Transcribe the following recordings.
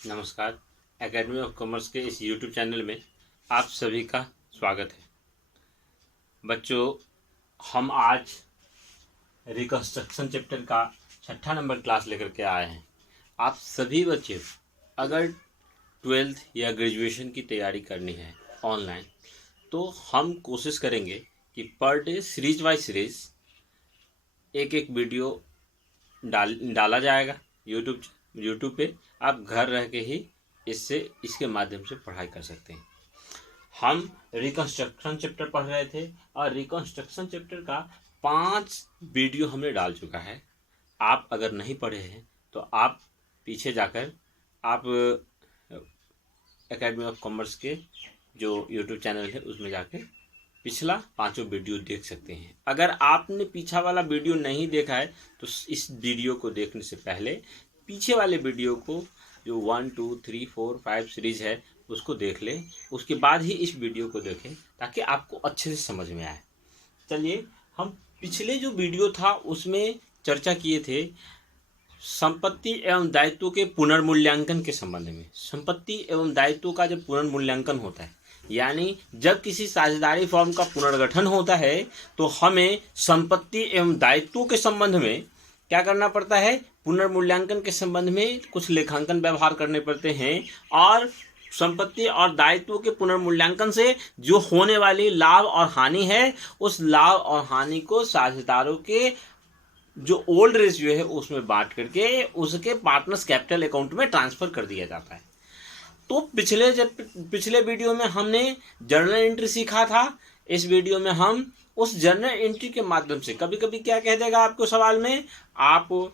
नमस्कार। Academy of commerce के इस यूट्यूब चैनल में आप सभी का स्वागत है। बच्चों, हम आज रिकंस्ट्रक्शन चैप्टर का 6ठा नंबर क्लास लेकर के आए हैं। आप सभी बच्चे अगर 12th या ग्रेजुएशन की तैयारी करनी है ऑनलाइन, तो हम कोशिश करेंगे कि per day series by series एक एक वीडियो डाला जाएगा यूट्यूब पे। आप घर रह के ही इसके माध्यम से पढ़ाई कर सकते हैं। हम रिकंस्ट्रक्शन चैप्टर पढ़ रहे थे और रिकंस्ट्रक्शन चैप्टर का 5 वीडियो हमने डाल चुका है। आप अगर नहीं पढ़े हैं तो आप पीछे जाकर आप एकेडमी ऑफ कॉमर्स के जो यूट्यूब चैनल है उसमें जाकर पिछला 5 वीडियो देख सकते हैं। अगर आपने पीछा वाला वीडियो नहीं देखा है तो इस वीडियो को देखने से पहले पीछे वाले वीडियो को जो 1, 2, 3, 4, 5 सीरीज है उसको देख लें। उसके बाद ही इस वीडियो को देखें ताकि आपको अच्छे से समझ में आए। चलिए, हम पिछले जो वीडियो था उसमें चर्चा किए थे संपत्ति एवं दायित्व के पुनर्मूल्यांकन के संबंध में। संपत्ति एवं दायित्व का जब पुनर्मूल्यांकन होता है, यानी जब किसी साझेदारी फॉर्म का पुनर्गठन होता है, तो हमें संपत्ति एवं दायित्व के संबंध में क्या करना पड़ता है? पुनर्मूल्यांकन के संबंध में कुछ लेखांकन व्यवहार करने पड़ते हैं और संपत्ति और दायित्व के पुनर्मूल्यांकन से जो होने वाली लाभ और हानि है, उस लाभ और हानि को साझेदारों के जो ओल्ड रेशियो है उसमें बांट करके उसके पार्टनर्स कैपिटल अकाउंट में ट्रांसफर कर दिया जाता है। तो पिछले वीडियो में हमने जर्नल एंट्री सीखा था। इस वीडियो में हम उस जर्नल एंट्री के माध्यम से, कभी कभी क्या कह देगा आपको सवाल में, आप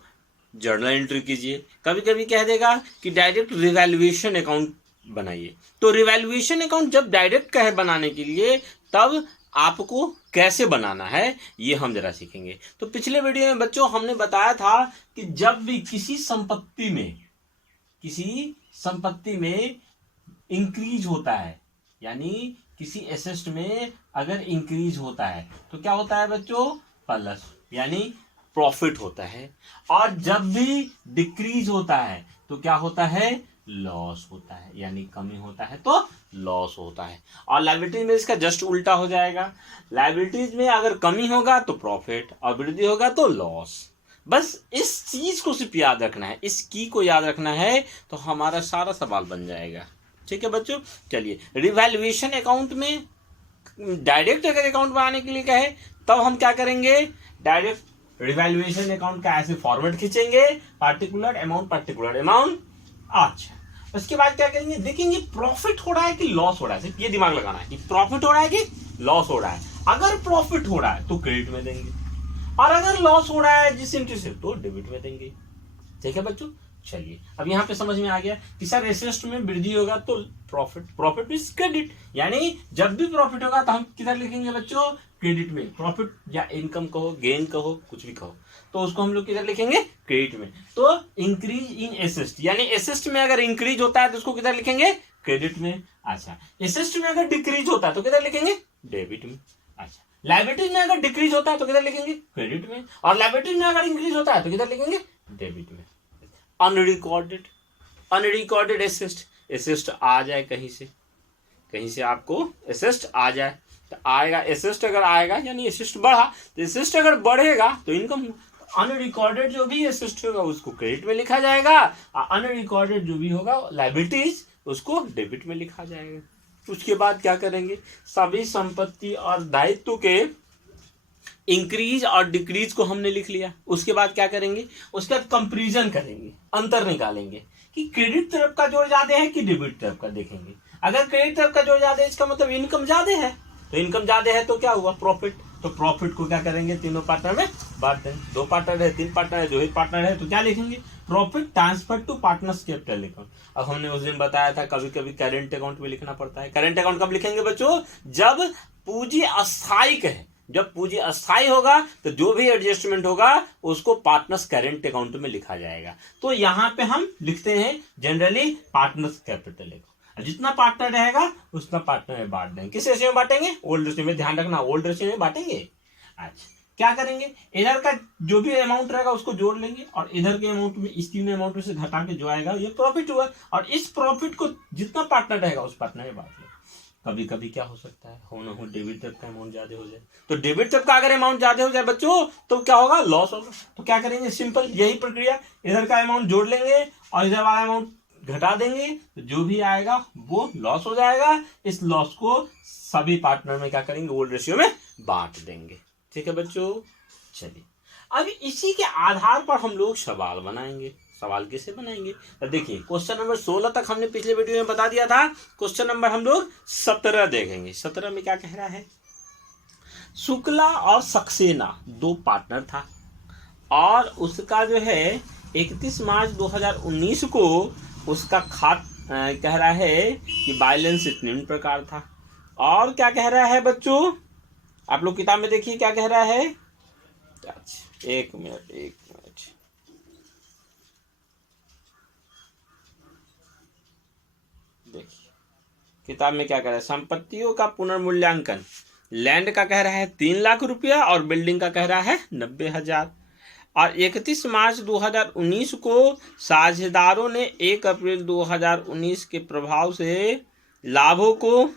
जर्नल एंट्री कीजिए, कभी कभी कह देगा कि डायरेक्ट रिवैल्यूएशन अकाउंट बनाइए। तो रिवैल्यूएशन अकाउंट जब डायरेक्ट कहे बनाने के लिए, तब आपको कैसे बनाना है ये हम जरा सीखेंगे। तो पिछले वीडियो में बच्चों हमने बताया था कि जब भी किसी संपत्ति में इंक्रीज होता है, यानी किसी एसेट में अगर इंक्रीज होता है तो क्या होता है बच्चों? प्लस, यानी प्रॉफिट होता है। और जब भी डिक्रीज होता है तो क्या होता है? लॉस होता है, यानी कमी होता है तो लॉस होता है। और लायबिलिटीज में इसका जस्ट उल्टा हो जाएगा। लायबिलिटीज में अगर कमी होगा तो प्रॉफिट और वृद्धि होगा तो लॉस। बस इस चीज को सिर्फ याद रखना है, इस की को याद रखना है तो हमारा सारा सवाल बन जाएगा। ठीक है बच्चों, चलिए रिवैल्यूएशन अकाउंट में डायरेक्ट अगर अकाउंट बनाने के लिए कहे तब हम क्या करेंगे? डायरेक्ट रिवैल्यूएशन अकाउंट का ऐसे फॉर्मेट खींचेंगे, पार्टिकुलर अमाउंट। अच्छा, उसके बाद क्या करेंगे? देखेंगे प्रॉफिट हो रहा है कि लॉस हो रहा है। सिर्फ ये दिमाग लगाना है कि प्रॉफिट हो रहा है कि लॉस हो रहा है। अगर प्रॉफिट हो रहा है तो क्रेडिट में देंगे, और अगर लॉस हो रहा है जिस एंट्री से तो डेबिट में देंगे। ठीक है बच्चों, चलिए अब यहाँ पे समझ में आ गया कि सर एसेट में वृद्धि होगा तो प्रॉफिट मींस क्रेडिट, यानी जब भी प्रॉफिट होगा तो हम किधर लिखेंगे बच्चों? क्रेडिट में। प्रॉफिट या इनकम कहो, गेन कहो, कुछ भी कहो, तो उसको हम लोग किधर लिखेंगे? क्रेडिट में। तो इंक्रीज इन एसेट, यानी एसेट में अगर इंक्रीज होता है तो उसको किधर लिखेंगे? क्रेडिट में। अच्छा, एसेट में अगर डिक्रीज होता है तो किधर लिखेंगे? डेबिट में। अच्छा, लायबिलिटीज में अगर डिक्रीज होता है तो किधर लिखेंगे? क्रेडिट में। और लायबिलिटीज में अगर इंक्रीज होता है तो किधर लिखेंगे? डेबिट में। अनरिकॉर्डेड एसेट आ जाए कहीं से आपको एसेट आ जाए तो आएगा। एसेट अगर आएगा यानी एसेट बढ़ा, तो एसेट अगर बढ़ेगा तो इनकम। अनरिकॉर्डेड जो भी एसेट होगा उसको क्रेडिट में लिखा जाएगा, और अनरिकॉर्डेड जो भी होगा लायबिलिटीज उसको डेबिट में लिखा जाएगा। उसके बाद क्या करेंगे? सभी संपत्ति और दायित्व के इंक्रीज और डिक्रीज को हमने लिख लिया। उसके बाद क्या करेंगे? उसका कंपैरिजन करेंगे, अंतर निकालेंगे कि क्रेडिट तरफ का जोड़ ज्यादा है कि डेबिट तरफ का। देखेंगे अगर क्रेडिट तरफ का जोड़ ज्यादा है इसका मतलब इनकम ज्यादा है, तो इनकम ज्यादा है तो क्या हुआ? प्रॉफिट। तो प्रॉफिट को क्या करेंगे? तीनों पार्टनर में बांट देंगे। 2 पार्टनर है, 3 पार्टनर है, जो 1 पार्टनर है तो क्या लिखेंगे? Profit transfer to partners capital account. अब हमने उस दिन बताया था कभी कभी करेंट अकाउंट में लिखना पड़ता है। करेंट अकाउंट कब लिखेंगे बच्चों? जब पूंजी अस्थायी है। जब पूंजी अस्थायी होगा तो जो भी एडजस्टमेंट होगा उसको पार्टनर्स करेंट अकाउंट में लिखा जाएगा। तो यहां पे हम लिखते हैं जनरली पार्टनर्स कैपिटल अकाउंट। जितना पार्टनर रहेगा उतना पार्टनर में बांट देंगे। किस रेशियो में बांटेंगे? ओल्ड रेशियो में। ध्यान रखना, ओल्ड रेशियो में बांटेंगे। अच्छा, क्या करेंगे, इधर का जो भी अमाउंट रहेगा उसको जोड़ लेंगे और इधर के अमाउंट में, इस तीन अमाउंट में से घटा के जो आएगा ये प्रॉफिट हुआ, और इस प्रॉफिट को जितना पार्टनर रहेगा उस पार्टनर में बांट लेंगे। कभी कभी क्या हो सकता है, हो ना हो डेबिट जब का अमाउंट ज्यादा हो जाए, तो डेबिट जब का अगर अमाउंट ज्यादा हो जाए बच्चों तो क्या होगा, लॉस होगा। तो क्या करेंगे, सिंपल यही प्रक्रिया, इधर का अमाउंट जोड़ लेंगे और इधर वाला अमाउंट घटा देंगे, तो जो भी आएगा वो लॉस हो जाएगा। इस लॉस को सभी पार्टनर में क्या करेंगे, ओल्ड रेशियो में बांट देंगे। ठीक है बच्चों, चलिए अब इसी के आधार पर हम लोग सवाल बनाएंगे। सवाल कैसे बनाएंगे, तो देखिए क्वेश्चन नंबर 16 तक हमने पिछले वीडियो में बता दिया था। क्वेश्चन नंबर हम लोग 17 देखेंगे। 17 में क्या कह रहा है, शुक्ला और सक्सेना दो पार्टनर था और उसका जो है 31 मार्च 2019 को उसका कह रहा है कि बैलेंस निम्न प्रकार था। और क्या कह रहा है बच्चों, आप लोग किताब में देखिए क्या कह रहा है। एक मिनट देखिए किताब में क्या कह रहा है, संपत्तियों का पुनर्मूल्यांकन, लैंड का कह रहा है 3 लाख रुपया और बिल्डिंग का कह रहा है 90,000। और 31 मार्च 2019 को साझेदारों ने 1 अप्रैल 2019 के प्रभाव से लाभों को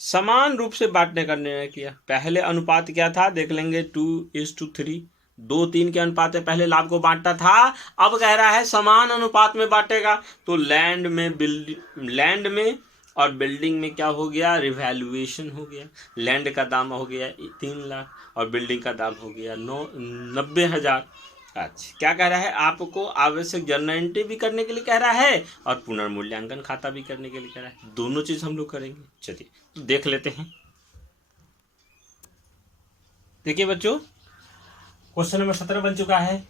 समान रूप से बांटने का निर्णय किया। पहले अनुपात क्या था देख लेंगे, 2:3, 2:3 के अनुपात में पहले लाभ को बांटता था, अब कह रहा है समान अनुपात में बांटेगा। तो लैंड में और बिल्डिंग में क्या हो गया, रिवैल्यूएशन हो गया। लैंड का दाम हो गया 3 लाख और बिल्डिंग का दाम हो गया 90,000। अच्छा, क्या कह रहा है, आपको आवश्यक जर्नल एंट्री भी करने के लिए कह रहा है और पुनर्मूल्यांकन खाता भी करने के लिए कह रहा है। दोनों चीज हम लोग करेंगे। चलिए तो देख लेते हैं। देखिए बच्चों, क्वेश्चन नंबर 17 बन चुका है।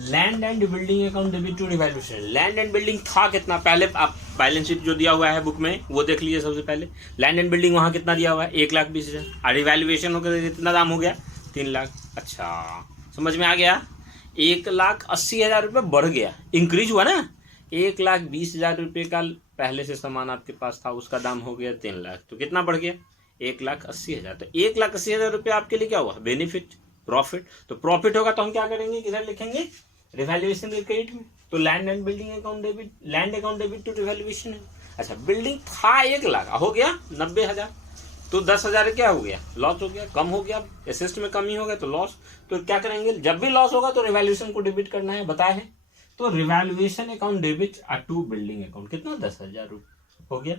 Land and building account debit to revaluation. Land and building था कितना, पहले आप बैलेंस शीट जो दिया हुआ है बुक में वो देख लीजिए। सबसे पहले लैंड एंड बिल्डिंग वहां कितना दिया हुआ है, 1,20,000 और रिवैल्यूएशन होकर कितना दाम हो गया, 3 लाख। अच्छा समझ में आ गया, 1,80,000 रुपये बढ़ गया, इंक्रीज हुआ ना। 1,20,000 रुपये का पहले से सामान आपके पास था, उसका दाम हो गया 3 लाख, तो कितना बढ़ गया, 1,80,000। तो 1,80,000 रुपये आपके लिए क्या हुआ, बेनिफिट, प्रॉफिट। तो प्रॉफिट होगा तो हम क्या करेंगे, किधर लिखेंगे, रिवैल्यूएशन के क्रेडिट में। तो land and building account debit, land account debit to revaluation है। अच्छा, बिल्डिंग था 1 लाख, हो गया 90,000, तो 10,000 क्या हो गया, लॉस हो गया, कम हो गया, एसेस्ट में कमी हो गया तो लॉस। तो क्या करेंगे, जब भी लॉस होगा तो रिवैल्यूएशन को डेबिट करना है, बताया है। तो revaluation account debit to building account, कितना 10,000 रुपये हो गया।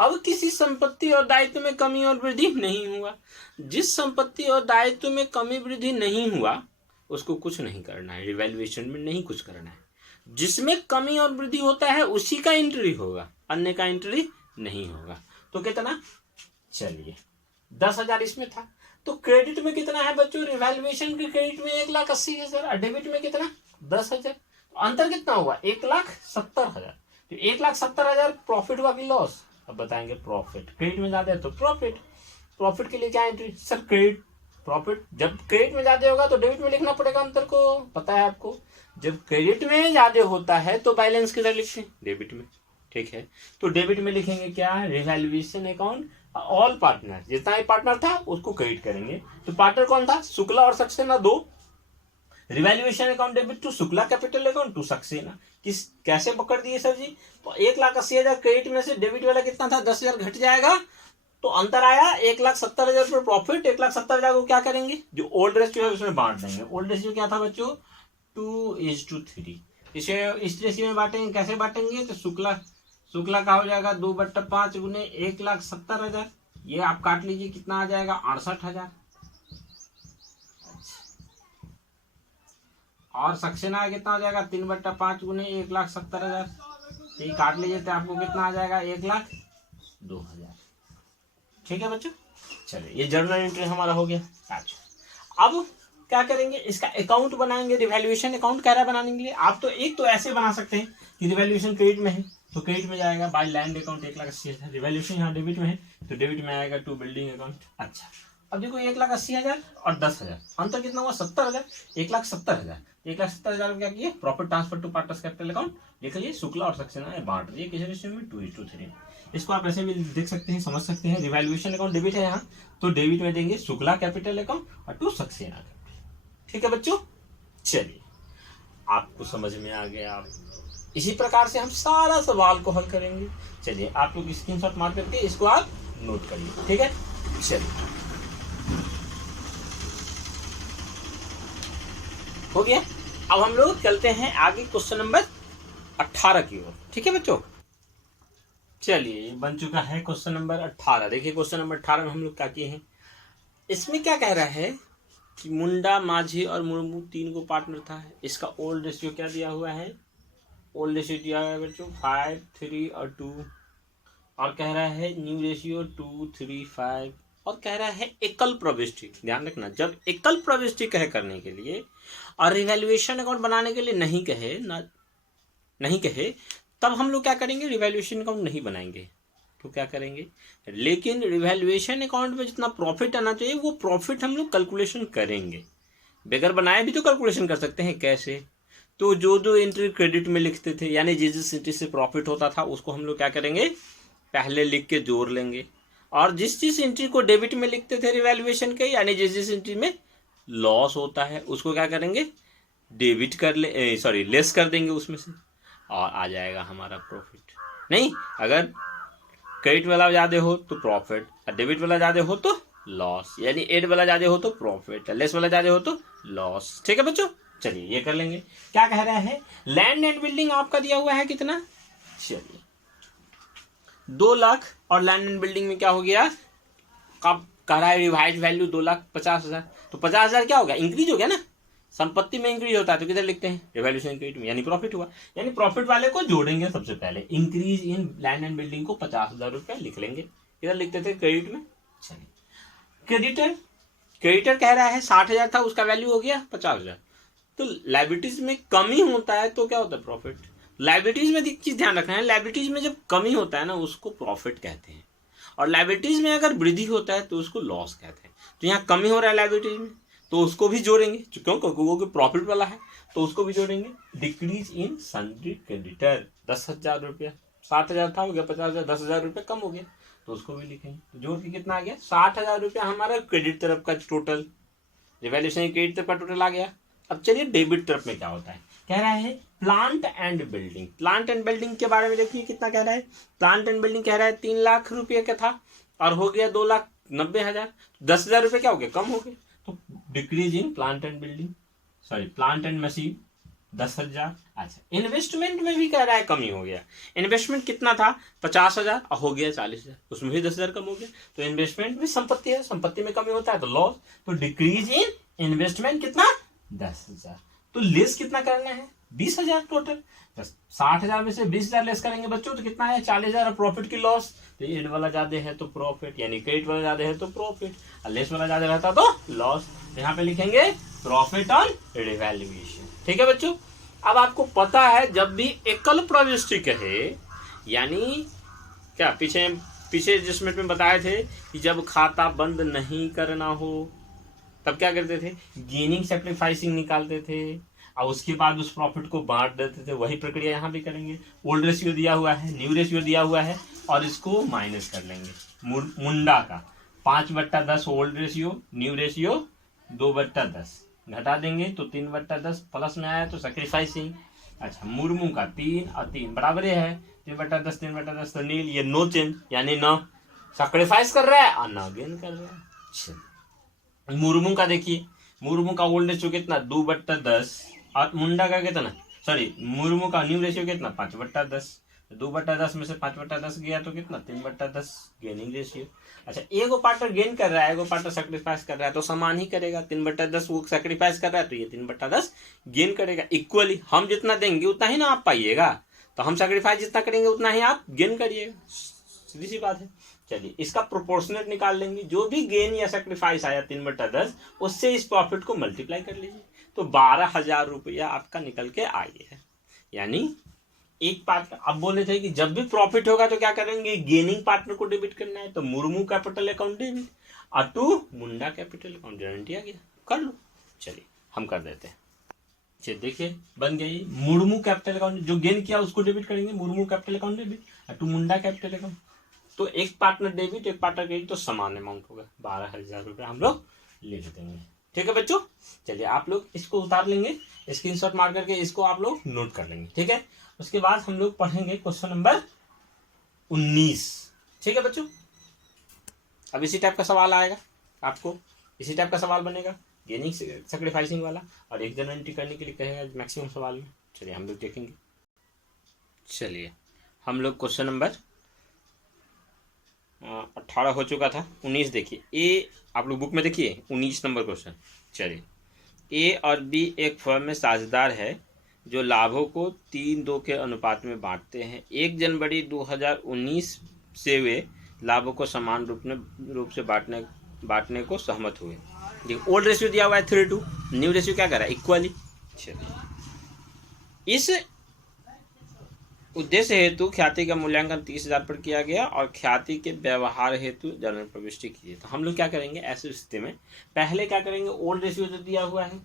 अब किसी संपत्ति और दायित्व में कमी और वृद्धि नहीं हुआ। जिस संपत्ति और दायित्व में कमी वृद्धि नहीं हुआ उसको कुछ नहीं करना है, रिवैल्यूएशन में नहीं कुछ करना है। जिसमें कमी और वृद्धि होता है उसी का एंट्री होगा, अन्य का एंट्री नहीं होगा। तो कितना, चलिए 10,000 इसमें था। तो क्रेडिट में कितना है बच्चों, रिवैल्यूएशन के क्रेडिट में 1,80,000 और डेबिट में कितना 10,000। अंतर कितना हुआ, 1,70,000। तो 1,70,000 प्रॉफिट हुआ कि लॉस। अब बताएंगे प्रॉफिट, क्रेडिट में ज्यादा है तो प्रॉफिट। प्रॉफिट के लिए क्या एंट्री, सर क्रेडिट प्रॉफिट। जब क्रेडिट में ज्यादा होगा तो डेबिट में लिखना पड़ेगा, अंतर को पता है आपको। जब क्रेडिट में ज्यादा होता है तो बैलेंस किधर लिखते हैं, डेबिट में। ठीक है, तो डेबिट में लिखेंगे क्या, रिवैल्यूएशन अकाउंट ऑल पार्टनर, जितना ही पार्टनर था उसको क्रेडिट करेंगे। तो पार्टनर कौन था, शुक्ला और सक्सेना, दो। Revaluation account debit to Shukla capital account to Saxena. किस कैसे पकड़ दिए सर जी, तो 1,80,000 क्रेडिट में से डेबिट वाला कितना था, 10,000 घट जाएगा, तो अंतर आया 1,70,000 रुपये प्रॉफिट। 1,70,000 को क्या करेंगे, जो ओल्ड रेशियो है उसमें बांट देंगे। ओल्ड रेशियो क्या था बच्चों, 2:3। इसे इस रेशियो में बांटेंगे, कैसे बांटेंगे, तो शुक्ला का हो जाएगा 2/5 गुने 1,70,000। ये आप काट लीजिए, कितना आ जाएगा 68,000। और सक्सेना कितना हो जाएगा, 3/5 गुने 1,70,000। ये काट लीजिए तो आपको कितना आ जाएगा, 1,02,000। ठीक है बच्चों, चलिए ये जर्नल एंट्री हमारा हो गया। अच्छा, अब क्या करेंगे, इसका अकाउंट बनाएंगे। रिवैल्यूएशन अकाउंट कह रहा है बनाने के लिए। आप तो एक तो ऐसे बना सकते हैं कि रिवैल्यूएशन क्रेडिट में है तो क्रेडिट में जाएगा बाय लैंड अकाउंट 1,80,000। रिवैल्यूएशन यहाँ डेबिट में है तो डेबिट में आएगा टू बिल्डिंग अकाउंट। अच्छा, अब देखो 1,80,000 और 10,000, अंतर कितना हुआ, 70,000। 1,70,000 1,70,000 क्या किए, profit transfer to partners capital account लिख लीजिए, शुक्ला और सक्सेना ने बांट दिए किसी रेशियो में 2:3। इसको आप ऐसे भी देख सकते हैं, समझ सकते हैं। रिवैल्यूएशन अकाउंट डेबिट है यहाँ, तो डेबिट में देंगे शुक्ला कैपिटल अकाउंट और टू सक्सेना कैपिटल। ठीक है बच्चों, चलिए आपको समझ में आ गया। आप इसी प्रकार से हम सारा सवाल को हल करेंगे। चलिए आप लोग स्क्रीनशॉट मार करके इसको आप नोट करिए। ठीक है, चलिए हो गया। अब हम लोग चलते हैं आगे क्वेश्चन नंबर 18 की ओर। ठीक है बच्चों, चलिए बन चुका है क्वेश्चन नंबर 18। देखिए क्वेश्चन नंबर 18 में हम लोग क्या किए हैं, इसमें क्या कह रहा है कि मुंडा, माझी और मुर्मू 3 को पार्टनर था। इसका ओल्ड रेशियो क्या दिया हुआ है, ओल्ड रेशियो दिया हुआ है बच्चों 5, 3 और 2, और कह रहा है न्यू रेशियो 2, 3, 5, और कह रहा है एकल प्रविष्टि। ध्यान रखना, जब एकल प्रविष्टि कहे करने के लिए और रिवैल्यूएशन अकाउंट बनाने के लिए नहीं कहे, तब हम लोग क्या करेंगे, रिवैल्यूएशन अकाउंट नहीं बनाएंगे। तो क्या करेंगे, लेकिन रिवैल्यूएशन अकाउंट में जितना प्रॉफिट आना चाहिए वो प्रॉफिट हम लोग कैलकुलेशन करेंगे। बगैर बनाए भी तो कैलकुलेशन कर सकते हैं। कैसे, तो जो एंट्री क्रेडिट में लिखते थे, यानी जिस एंट्री से प्रॉफिट होता था उसको हम लोग क्या करेंगे, पहले लिख के जोड़ लेंगे। और जिस एंट्री को डेबिट में लिखते थे रिवैल्यूएशन के, यानी जिस एंट्री में लॉस होता है उसको क्या करेंगे, डेबिट कर ले, सॉरी लेस कर देंगे उसमें से, और आ जाएगा हमारा प्रॉफिट। नहीं, अगर क्रेडिट वाला ज़्यादा हो तो प्रॉफिट, और डेबिट वाला ज़्यादा हो तो लॉस, यानी एड वाला ज़्यादा हो तो प्रॉफिट, लेस वाला ज़्यादा हो तो लॉस। ठीक है बच्चों, चलिए ये कर लेंगे। क्या कह रहा है, लैंड एंड बिल्डिंग आपका दिया हुआ है कितना, चलिए 2 लाख, और लैंड एंड बिल्डिंग में क्या हो गया, कब कह रहा है रिवाइज वैल्यू 2,50,000, तो 50,000 क्या हो गया, इंक्रीज हो गया ना। संपत्ति में इंक्रीज होता है तो किधर लिखते हैं, रिवैल्यूएशन क्रेडिट में, यानी प्रॉफिट हुआ। यानी प्रॉफिट वाले को जोड़ेंगे सबसे पहले, increase in land and building को 50,000 रुपये लिख लेंगे। किधर लिखते थे, क्रेडिट में। चलिए क्रेडिटर कह रहा है 60,000 था, उसका वैल्यू हो गया 50,000। तो लाइबिलिटीज में कमी होता है तो क्या होता है, प्रॉफिट। लाइबिलिटीज में एक चीज ध्यान रखना है, लाइबिलिटीज में जब कमी होता है ना उसको प्रॉफिट कहते हैं, और लाइबिलिटीज में अगर वृद्धि होता है तो उसको लॉस कहते हैं। तो यहाँ कमी हो रहा है लाइबिलिटीज में तो उसको भी जोड़ेंगे, क्यों, क्योंकि प्रॉफिट वाला है तो उसको भी जोड़ेंगे। डिक्रीज इन सन्ड्री क्रेडिटर 10,000 रुपया, 60,000 था हो गया 50,000, 10,000 रुपये कम हो गया तो उसको भी लिखेंगे। तो जोड़ के कितना आ गया, 60,000 रुपया हमारा क्रेडिट तरफ का टोटल, रिवैल्यूएशन क्रेडिट तरफ का टोटल आ गया। अब चलिए डेबिट तरफ में क्या होता है, कह रहा है plant and building. Plant and building के बारे में देखिए कितना कह रहा है, प्लांट एंड बिल्डिंग कह रहा है 3 लाख रुपये का था और हो गया 2,90,000, 10,000 रुपये क्या हो गया, कम हो गए। तो decrease in plant and building, sorry plant and machine 10,000। अच्छा, इन्वेस्टमेंट में भी कह रहा है कमी हो गया। इन्वेस्टमेंट कितना था, 50,000 और हो गया 40,000, उसमें भी 10,000 कम हो गया। तो इन्वेस्टमेंट भी संपत्ति है, संपत्ति में कमी होता है तो लॉस। तो डिक्रीज इन इन्वेस्टमेंट कितना, 10,000। तो लेस कितना करना है, 20,000 टोटल। 60,000 में से 20,000 लेस करेंगे बच्चों तो कितना है, 40,000 प्रॉफिट की लॉस। तो एड वाला ज्यादा है तो प्रॉफिट, यानी क्रेडिट वाला ज्यादा है तो प्रॉफिट, और लेस वाला ज्यादा रहता तो लॉस। तो यहाँ पे लिखेंगे प्रॉफिट ऑन रिवैल्यूएशन। ठीक है बच्चों, अब आपको पता है जब भी एकल प्रविष्टि कहे, यानी क्या पीछे जिसमें में बताए थे कि जब खाता बंद नहीं करना हो तब क्या करते थे, गेनिंग सैक्रिफाइसिंग निकालते थे और उसके बाद उस प्रॉफिट को बांट देते थे। वही प्रक्रिया यहाँ भी करेंगे। ओल्ड रेशियो दिया हुआ है, न्यू रेशियो दिया हुआ है और इसको माइनस कर लेंगे। मुंडा का 5/10 ओल्ड रेशियो, न्यू रेशियो 2/10 घटा देंगे तो 3/10, प्लस में आया तो सैक्रिफाइसिंग। अच्छा, मुर्मू का 3 और 3 बराबर है, 3/10 तो नील, ये नो चेंज, यानी न सैक्रिफाइस कर रहा है और न गेन कर रहा है। मुर्मू का देखिए, मुर्मू का ओल्ड रेशियो कितना 2/10 और मुंडा का कितना, सॉरी मुर्मू का न्यू रेशियो कितना 5/10। 2/10 में से 5/10 गया तो कितना 3/10 गेनिंग रेशियो। अच्छा, एगो पार्टनर गेन कर रहा है, एगो पार्टनर सैक्रिफाइस कर रहा है तो समान ही करेगा। 3/10 वो सैक्रिफाइस कर रहा है तो ये 3/10 गेन करेगा। इक्वली हम जितना देंगे उतना ही ना आप पाइएगा, तो हम सैक्रिफाइस जितना करेंगे उतना ही आप गेन करिएगा, सीधी सी बात है। चलिए इसका प्रोपोर्शनेट निकाल लेंगे, जो भी गेन या सैक्रिफाइस आया 3/10 उससे इस प्रॉफिट को मल्टीप्लाई कर लीजिए तो 12,000 रुपया आपका निकल के आ गया है। यानी एक पार्टनर, अब बोले थे कि जब भी प्रॉफिट होगा तो क्या करेंगे, गेनिंग पार्टनर को डेबिट करना है, तो मुर्मू कैपिटल अकाउंट डेबिट और to Munda capital account, guarantee आ गया, कर लो। चलिए हम कर देते हैं। चलिए देखिए बन गई। मुर्मू कैपिटल अकाउंट, जो गेन किया उसको डेबिट करेंगे, Murmu capital account debit, to Munda capital account. तो एक पार्टनर डेबिट एक पार्टनर क्रेडिट, तो समान अमाउंट होगा, 12,000 रुपये हम लोग लिख देंगे। ठीक है बच्चों, चलिए आप लोग इसको उतार लेंगे, स्क्रीनशॉट मार करके इसको आप लोग नोट कर लेंगे। ठीक है, उसके बाद हम लोग पढ़ेंगे क्वेश्चन नंबर 19। ठीक है बच्चों, अब इसी टाइप का सवाल आएगा आपको, इसी टाइप का सवाल बनेगा, गेनिंग सैक्रिफाइसिंग वाला, और एक जन एंट्री करने के लिए कहेगा मैक्सिमम सवाल में। चलिए हम लोग देखेंगे। चलिए हम लोग क्वेश्चन नंबर 18 हो चुका था, 19 देखिए। ए आप लोग बुक में देखिए 19 नंबर क्वेश्चन। चलिए, ए और बी एक फर्म में साझेदार है जो लाभों को 3-2 के अनुपात में बांटते हैं। 1 जनवरी 2019 से वे लाभों को समान रूप से बांटने को सहमत हुए। देखिए ओल्ड रेशियो दिया हुआ है 3:2, न्यू रेशियो क्या कर रहा है, इक्वली। चलिए, इस उद्देश्य हेतु ख्याति का मूल्यांकन 30,000 पर किया गया और ख्याति के व्यवहार हेतु जर्नल प्रविष्टि की। तो हम लोग क्या करेंगे ऐसी स्थिति में, पहले क्या करेंगे, ओल्ड रेशियो जो दिया हुआ है,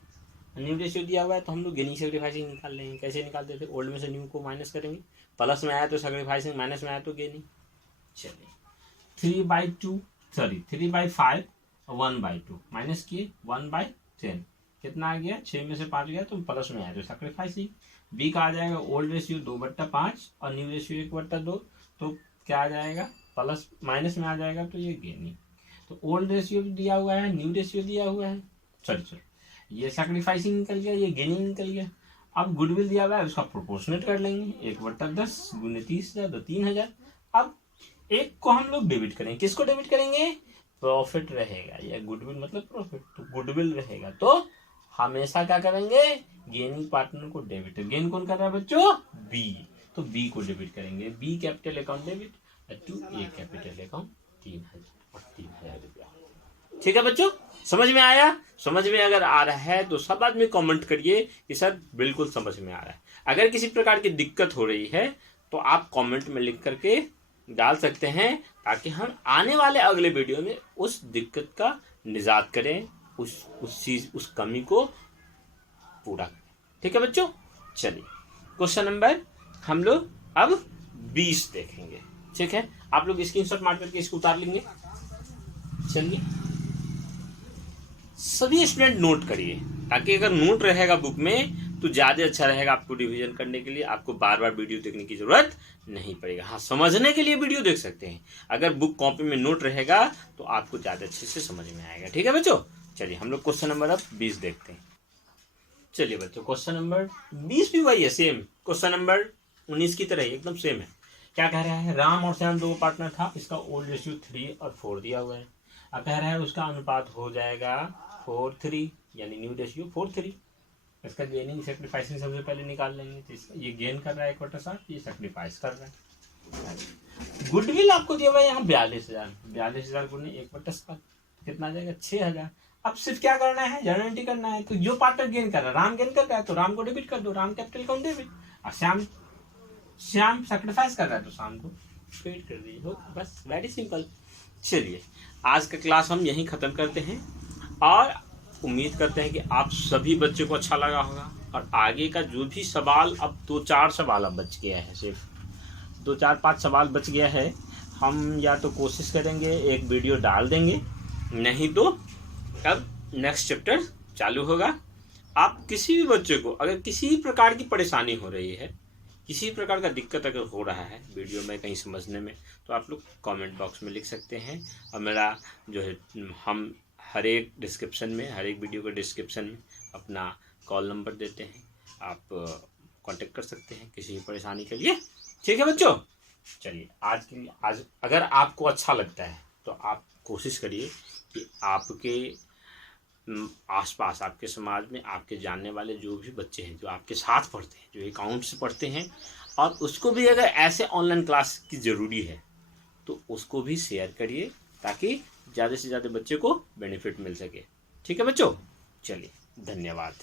न्यू रेशियो दिया हुआ है, तो हम लोग गेनिंग सैक्रिफाइसिंग निकाल लेंगे। कैसे निकालते थे, ओल्ड में से न्यू को माइनस करेंगे, प्लस में आया तो सैक्रिफाइसिंग, माइनस में आया तो गेनिंग। चलिए 3/5 और 1/2 माइनस किए, 1/10 कितना आ गया, 6 में से 5 गया तो प्लस में आया तो सैक्रिफाइसिंग। बी का आ जाएगा ओल्ड रेशियो 2/5 और न्यू रेशियो 1/2, तो क्या आ जाएगा, प्लस माइनस में आ जाएगा तो ये गेनिंग। तो ओल्ड रेशियो दिया हुआ है, न्यू रेशियो दिया हुआ है, चलो ये सैक्रिफाइसिंग निकल गया, ये गेनिंग निकल गया। अब गुडविल दिया हुआ है, उसका प्रोपोर्शनेट कर लेंगे, 1/10 गुने 30,000 तो 3,000। अब एक को हम लोग डेबिट करेंगे, किसको डेबिट करेंगे, प्रॉफिट रहेगा, या गुडविल मतलब प्रॉफिट, तो गुडविल रहेगा, तो हमेशा क्या करेंगे, गेनिंग पार्टनर को डेबिट। गेन कौन कर रहा है बच्चों, बी, तो बी को डेबिट करेंगे, B capital account debit to A capital account 3,000 रुपया। ठीक है बच्चों, समझ में आया? समझ में अगर आ रहा है तो सब आदमी कमेंट करिए कि सर बिल्कुल समझ में आ रहा है। अगर किसी प्रकार की दिक्कत हो रही है तो आप कमेंट में लिख करके डाल सकते हैं, ताकि हम आने वाले अगले वीडियो में उस दिक्कत का निजात करें, उस कमी को पूरा करें। ठीक है बच्चों, चलिए क्वेश्चन नंबर हम लोग अब 20 देखेंगे। ठीक है, आप लोग स्क्रीनशॉट मार करके इसको उतार लेंगे। चलिए सभी स्टूडेंट नोट करिए, ताकि अगर नोट रहेगा बुक में तो ज्यादा अच्छा रहेगा आपको रिवीजन करने के लिए, आपको बार बार वीडियो देखने की जरूरत नहीं पड़ेगा। हाँ, समझने के लिए वीडियो देख सकते हैं, अगर बुक कॉपी में नोट रहेगा तो आपको ज्यादा अच्छे से समझ में आएगा। ठीक है बच्चों, चलिए हम लोग क्वेश्चन नंबर अब 20 देखते हैं। चलिए बच्चों क्वेश्चन नंबर 20 भी वही है, सेम क्वेश्चन नंबर 19 की तरह ही एकदम सेम है। क्या कह रहा है, राम और श्याम 2 पार्टनर था, इसका ओल्ड रेशियो 3 और 4 दिया हुआ है। अब कह रहा है उसका अनुपात हो जाएगा 4:3, यानी न्यू रेशियो 4:3। इसका गेनिंग सैक्रिफाइसिंग सबसे पहले निकाल लेंगे, तो ये गेन कर रहा है 1/7, ये सैक्रिफाइस कर रहा है। गुडविल आपको दिया हुआ है यहाँ 42,000 गुने 1/7 कितना आ जाएगा, 6,000। अब सिर्फ क्या करना है, जर्नल एंट्री करना है। तो जो पार्टनर गेन कर रहा है, राम गेन कर रहा है तो राम को डेबिट कर दो, राम कैपिटल अकाउंट डेबिट, और श्याम सैक्रिफाइस कर रहा है तो शाम को क्रेडिट कर दीजिए, बस वेरी सिंपल। चलिए आज का क्लास हम यहीं खत्म करते हैं, और उम्मीद करते हैं कि आप सभी बच्चों को अच्छा लगा होगा। और आगे का जो भी सवाल, अब 2-4 सवाल अब बच गया है, सिर्फ 2-4-5 सवाल बच गया है। हम या तो कोशिश करेंगे एक वीडियो डाल देंगे, नहीं तो अब नेक्स्ट चैप्टर चालू होगा। आप किसी भी बच्चे को अगर किसी प्रकार की परेशानी हो रही है, किसी प्रकार का दिक्कत अगर हो रहा है वीडियो में कहीं समझने में, तो आप लोग कमेंट बॉक्स में लिख सकते हैं। और मेरा जो है, हम हर एक डिस्क्रिप्शन में, हर एक वीडियो के डिस्क्रिप्शन में अपना कॉल नंबर देते हैं, आप कांटेक्ट कर सकते हैं किसी भी परेशानी के लिए। ठीक है बच्चों, चलिए आज अगर आपको अच्छा लगता है तो आप कोशिश करिए कि आपके आसपास, आपके समाज में, आपके जानने वाले जो भी बच्चे हैं, जो आपके साथ पढ़ते हैं, जो अकाउंट से पढ़ते हैं, और उसको भी अगर ऐसे ऑनलाइन क्लास की ज़रूरी है तो उसको भी शेयर करिए, ताकि ज़्यादा से ज़्यादा बच्चे को बेनिफिट मिल सके। ठीक है बच्चों, चलिए धन्यवाद।